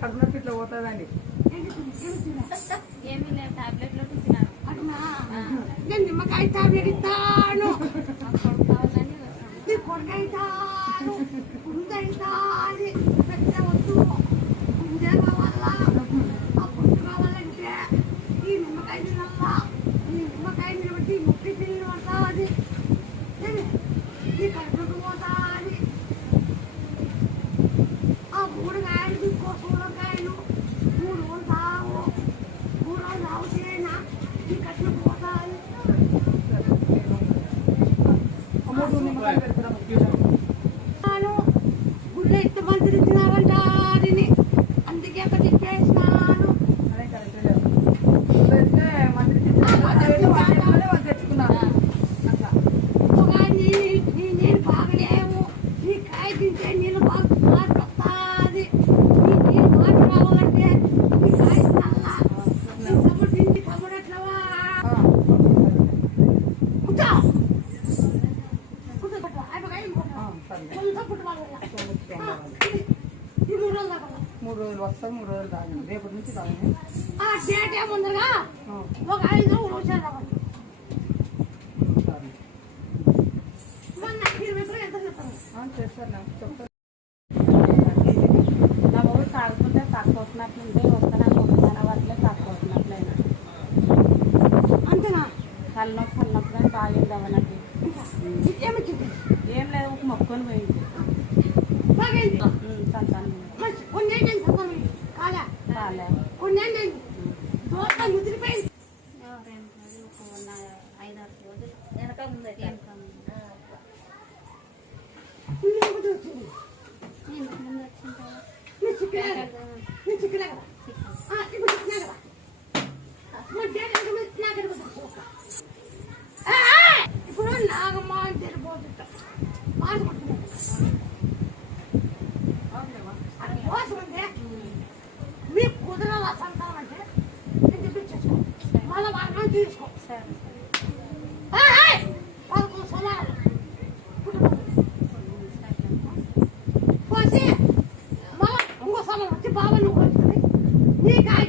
కడుపునొప్పి ఇట్లా పోతుందండి. ఏమీ లేదు, టాబ్లెట్లు తిన్నాను. నేను నిమ్మకాయ టాబ్లెట్ ఇస్తాను, కావాలని నీ కొడుకు అవుతాను, పుంజ అవుతాది, పెద్ద వద్దు, పుంజ కావాలా, ఆ పుంజ కావాలంటే ఈ నిమ్మకాయ తినాలా, ఈ నిమ్మకాయ నిలబట్టి ముప్పై తిని పడుతుంది, ఈ కడుపుకు పోతుంది. ఆ 3 కాయలు తీసుకో, సూరకాయలు 3 రోజులు తాగు, 3 రోజులు తాగుతేనా ఈ కడుపుకు పోతుంది. గుళ్ళో ఎంత మంది తిన్నారంట అని అందుకే అక్కడ చెప్పేసినాను. నేను బాగలేము, నీ కాయ తింటే నీళ్ళు బాగా మార్పు వస్తుంది, నీ నీళ్ళు మార్పు రావాలంటే నీ కాయ తినాలా, తమ్ముడు తిండి తమ్ముడు ఎట్లవా కూర్చో కూర్చోబెట్టు, అయిపోయి కొంచెం పుట్టుకోవాలి. ఈ 3 రోజులు దాకా 3 రోజులు వస్తాం, 3 రోజులు తాగండి. రేపటి నుంచి తాగండి. డేట్ ఏముందరుగా ఒక 5 రోజులు రావాలి. మొన్న 20 రూపాయలు ఎంత చెప్తాను చేస్తారు చెప్తారు. నా ఊరు తాగుతుంటే తక్కువ అవుతున్నట్లుంటే వస్తున్నాను, వస్తున్న వాటిలో తక్కువ అవుతున్నట్లయినా అంతేనా? తలనొప్పి అన్నప్పుడు బాగా అవనకి ఏమిచ్చింది? ఏం లేదు, ఒక మొక్కని పోయింది. బాగైంది. సంతానం కొన్ని సంతానం కాలే, బాగాలే. కొన్ని దోట ముదిరిపోయింది. 5-6 రోజులు వెనక ముందు వచ్చింది నీ చిక్కులే కదా, ఇప్పుడు చిక్కులే కదా, ఇప్పుడు నాగమ్మ అని తెలిపోతుంటా మాట్లాడుతున్నాను. కోసం అంటే మీకు కుదరాల సంతానం అంటే నేను చెప్పించేసుకో, మళ్ళీ వారం తీసుకో. సరే 11 సంవత్సరాలు పోసి మళ్ళీ ఇంకో సంవత్సరం వచ్చి బాబా నువ్వు వచ్చి నీ కాయ